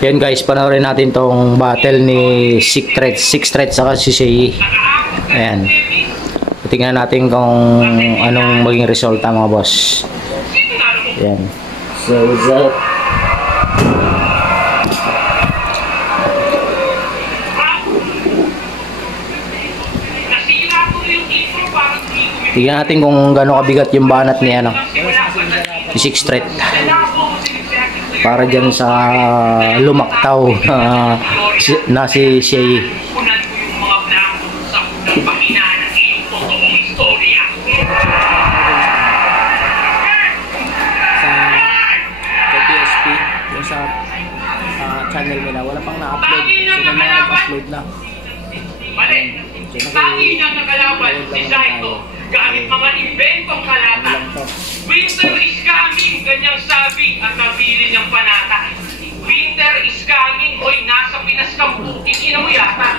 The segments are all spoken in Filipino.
Yan guys, panoorin natin tong battle ni Six Threads saka si Shay. Ayan. Tingnan natin kung anong maging resulta mga boss. Ayan. So, what's up? Tingnan natin kung gaano kabigat yung banat ni ano, ni Six Threads. Para dyan sa lumaktaw na si Shay. Sa channel nila, wala pang na-upload. So, may nag-upload na. Tangi nang nakalaban si Saito gamit mga inventong kalata. Winter is coming, kanyang sabi at nabili niyang panata. Winter is coming, hoy, nasa Pinas kang puting ina mo yata.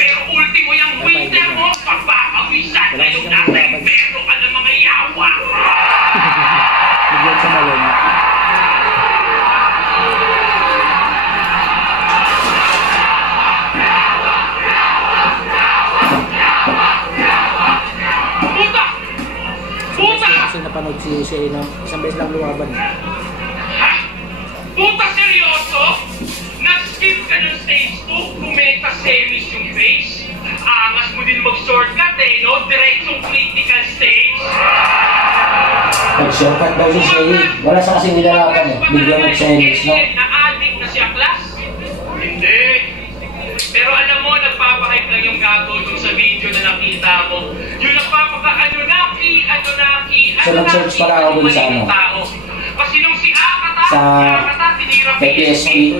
Pero ultimo yung winter mo, pagpapawisan na yung nasa invento ka ng mga yawa. Bigyan sa malon. Kasi napanood si Shay na isang beses lang lumaban. Ha? Puta seryoso? Nag-skip ka ng stage 2, kumeta semis yung face? Angas mo din mag-shortcut eh, no? Diretsong critical stage. Nag-shortcut daw si Shay. Wala sa kasing nilalaban eh. Biglang mag-semis, no? Na-addict na siya, class? Hindi. Pero alam mo, nagpapahype lang yung gago dun sa video na nakita mo. Yung nagpapaka-Anunnaki, so nag-search pala ako dun sa ano? Kasi nung si Akata, sa PSP,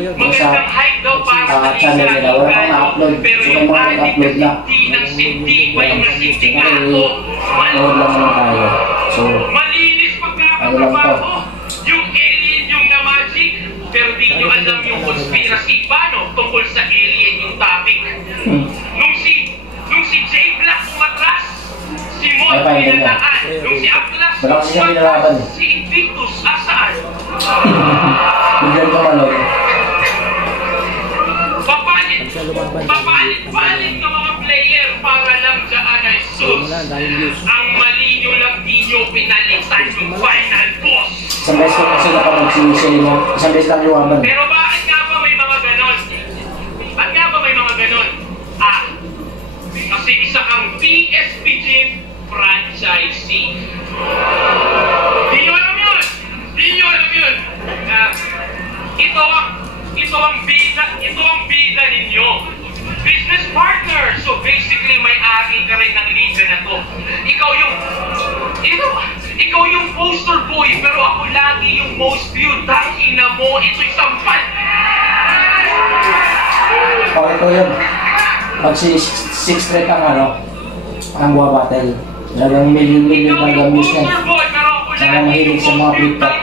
sa channel nila. Wala pang na-upload. Pero So yung kung mag-upload na. ng sinti pa yung nasinting ako. Upload lang naman tayo. So, Malinis pagkakatrabaho. Yung alien yung na-magic. Pero di nyo alam yung conspiracy paano tungkol sa alien yung topic. Nung si J Black umatras, si Mon pinataan. Nung si Atlas umatras, si Invictus asaan? bigyan ko malon. Papalit ka mga player para lang dyan ay sus. Ang mali nyo lang di nyo pinalitan yung final boss. Isang beses ko kasi napanood si Shay mo. Isang beses lang lumaban. Pero bakit nga ba may mga ganon? Bakit nga ba may mga ganon? Kasi isa kang PSP Gym franchisee. Di nyo alam yun! Di nyo alam yun! Ito ang bida ninyo. Business partner. So basically, may-ari ka rin ng liga na to. Ikaw yung poster boy, pero ako lagi yung most viewed. Tangina mo, ito'y sampal. Okay ko yun. Pag si Six Threads ang buha battle. Talagang million talagang views na. Saka mahilig sa mga flip-top.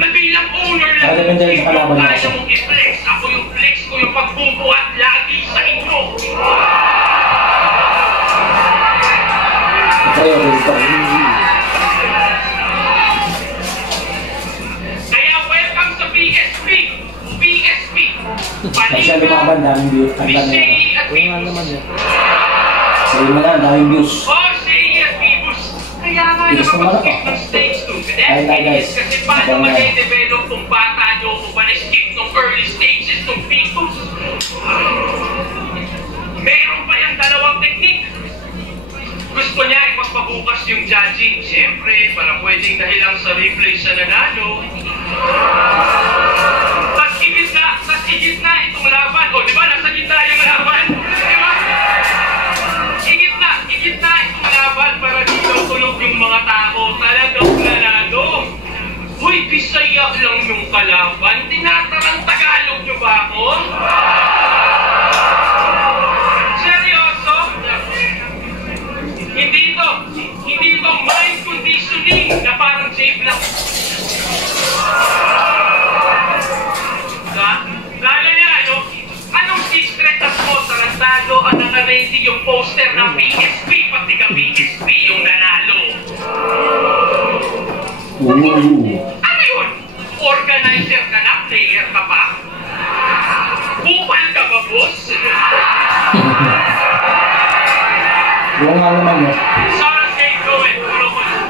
Nabilang owner lang. Depende rin sa kalaban na kasi. Mong i-flex. Ako yung flex ko yung pagbubuhat lagi sa inyo. Ito yung rin pa. Kaya welcome sa PSP. PSP. Pag siya lumaban, daming views. Ang dami na. Oo nga naman yan. Sabi mo na, daming views. Kaya nga nakapag-skip ng stage 2. Kasi paano ma-develop kung bata nyo kung ba na-skip ng early stages ng fetus? Meron pa yung dalawang technique. Gusto niya ipagpabukas yung judging. Siyempre, para pwedeng dahilang sa replay sa nanalo. Tapos igitna itong laban. O, di ba? Nasa gitna yung laban. Di ba? Igitna itong laban para dito tulog yung mga tao. Talagang nanalo. Uy, Bisaya lang yung kalaban. Tinatarang Tagalog nyo ba ako? Seryoso? Hindi ito mind conditioning na parang J Black. Lalo niya, anong Six Threads mo? Tarantado ang naka-rating yung poster ng PSP, pati ka PSP yung nanalo. Ano yun? Organizer ka na? Player ka pa? Bupal ka ba, boss? Yung nga naman yun. Saan kayo gawin? Puro ko lang.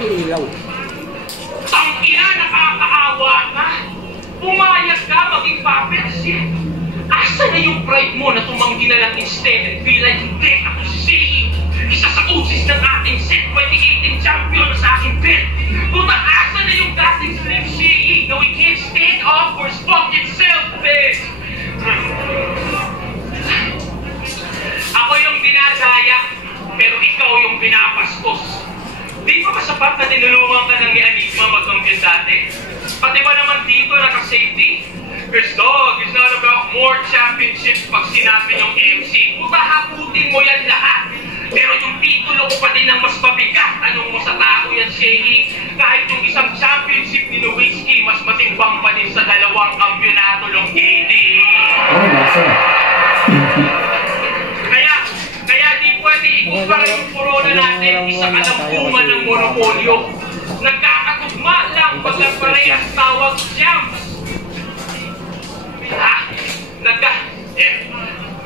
Ilaw. Tangina, nakakaawa ka. Pumayag ka maging puppet shit. Asa na yung pride mo na tumanggi na lang instead and feel like hindi ako si Siri? Isa sa usis ng ating set 2018 champion na sa aking belt. Puta, asa na yung dating Slim Siri na we can't stand up for his fucking self-bitch? Ako yung dinadaya, pero ikaw yung pinapastos. Di ba sapat na tinulungan ka ng ni Enigma mag-compute dati? Pati ba naman dito naka-safety? Because dog, it's not about more championships pag sinabi yung MC. Puta, haputin mo yan lahat. Pero yung titulo ko pa din ang mas mabigat. Tanong mo sa tao yan, Shay. Kahit yung isang championship ni Nowitzki, mas matimbang pa din sa dalawang kampyonato ng KD. Oh, nasa. Kaya di pwede ikumpara yung corona natin isang alampungan ng monopolyo. Nagkakatugma lang pag nagparehas tawag champs.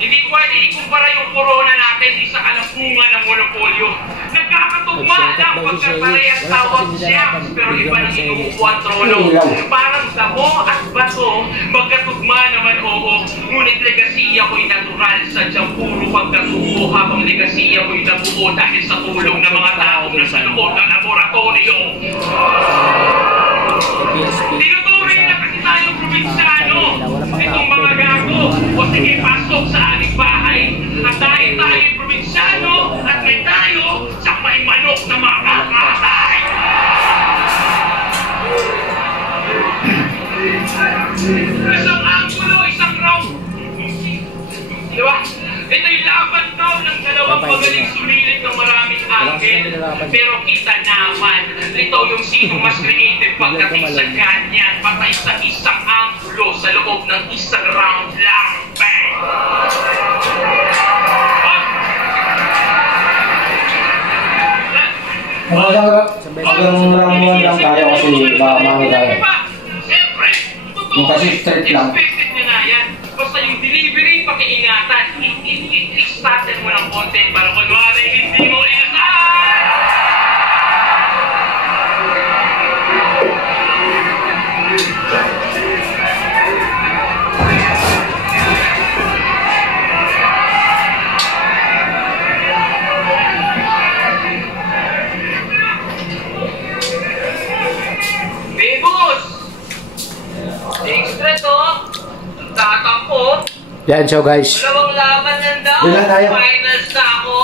Hindi pwede ikumpara yung corona natin isang alampungan ng monopolyo. Nagkakatugma lang pag nagparehas tawag champs, pero iba nang inuupo ang trono. Parang damo at bato, magkatugma naman oo. Ngunit legasiya ko'y natural, sadyang puro pagkatubo habang legasiya ko'y nabuo dahil sa tulong ng mga tao na sa loob ng laboratorio. Tinuturing na kasi tayong probinsyano. Itong mga gago. O sige, pasok sa aming bahay. At dahil tayo'y probinsyano at may tayo, sa may manok na makakatay. Isang anggulo, isang round. Diba? Ito'y laban daw ng dalawang magaling sumilit ng maraming angle. Pero kita naman, ito yung sinong mas creative pagdating sa ganyan. Patay sa isang anggulo sa loob ng isang round lang. Bang! Hanggang ramuan lang tayo kasi mamami tayo. Siyempre, Yung kasi straight lang. expected nyo na yan. Basta yung delivery, pakiingatan. I-started mo ng konti para kunwari hindi mo inasahan. Bebos! Extra to. Tatampo. Yan, so guys. Dalawang laban lang daw. Doon lang tayo. Finals na ako.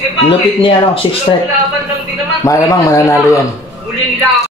Eh, bakit? Lupit niya, 6 thread. Dalawang laban lang din naman. Malamang mananalo yan. Huling laban.